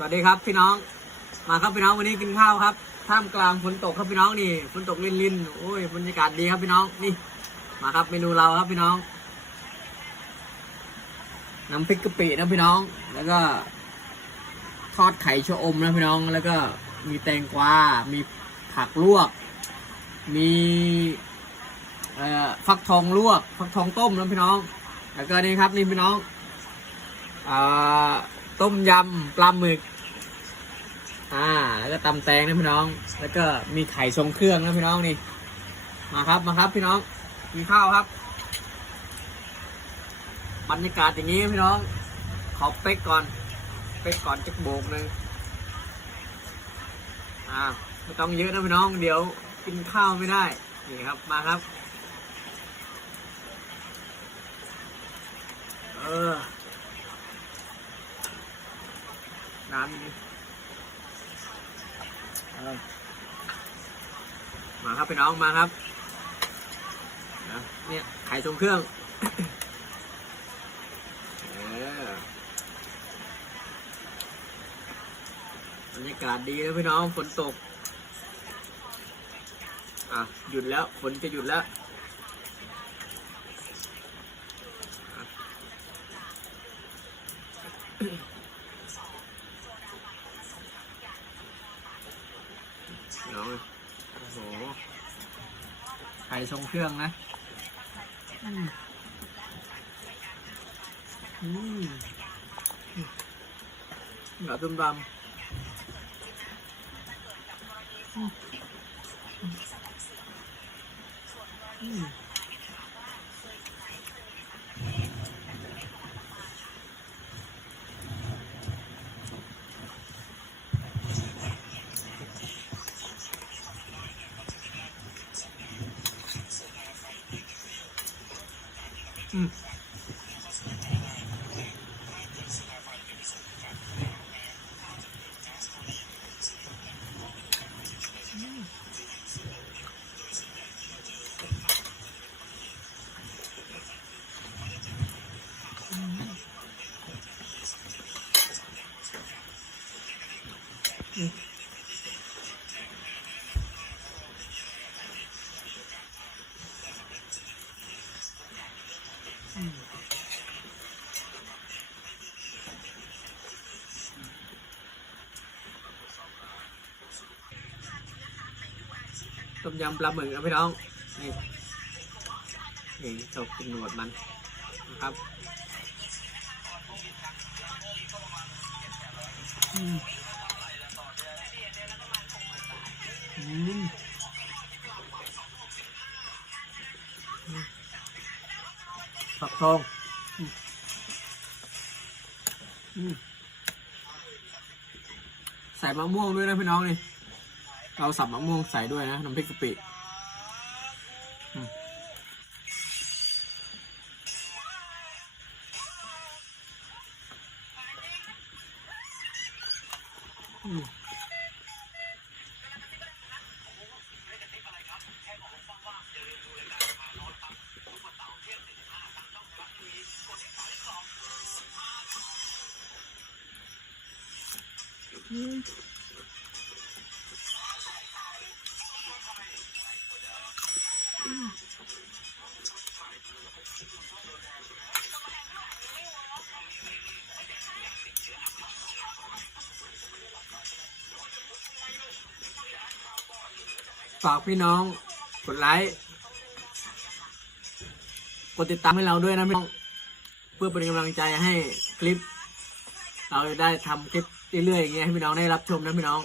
สวัสดีครับพี่น้อง มาครับพี่น้องวันนี้กินข้าวครับ ท่ามกลางฝนตกครับพี่น้องนี่ฝนตกลินลินโอ้ยบรรยากาศดีครับพี่น้องนี่ มาครับเมนูเราครับพี่น้อง น้ำพริกกะปินะพี่น้อง แล้วก็ ทอดไข่ชะอมนะพี่น้อง แล้วก็มีแตงกวา มีผักลวก มีฟักทองลวก ฟักทองต้มนะพี่น้อง แล้วก็นี่ครับนี่พี่น้องอ่า ต้มยำปลาหมึก อ่า แล้วก็ตำแตงนะพี่น้อง แล้วก็มีไข่ทรงเครื่องนะพี่น้องนี่ มาครับมาครับพี่น้องกินข้าวครับ บรรยากาศอย่างนี้พี่น้อง ขอเป๊กก่อน เป๊กก่อนจักโบกหนึ่งอ่าไม่ต้องเยอะนะพี่น้อง เดี๋ยวกินข้าวไม่ได้ นี่ครับมาครับ เออ น้ำมาครับพี่น้องมาครับเนี่ยไข่ทรงเครื่องบรรยากาศดีนะพี่น้องฝนตก อะ หยุดแล้วฝนจะหยุดแล้ว เดี๋ยวโอ้โหไข่ทรงเครื่องนะอืมอืมเหนือตุ้มดำอืม อืม ต้มยำปลาหมึกนะพี่น้อง นี่นี่จบกินหนวดมันนะครับอืมอืมผักทองอืมอืมใส่มะม่วงด้วยนะพี่น้องนี่ เราสับมะม่วงใส่ด้วยนะน้ำพริกกะปิอืม ฝากพี่น้องกดไลค์ กดติดตามให้เราด้วยนะพี่น้อง เพื่อเป็นกำลังใจให้คลิป เราได้ทำคลิปเรื่อยๆอย่างเงี้ยให้พี่น้องได้รับชมนะพี่น้อง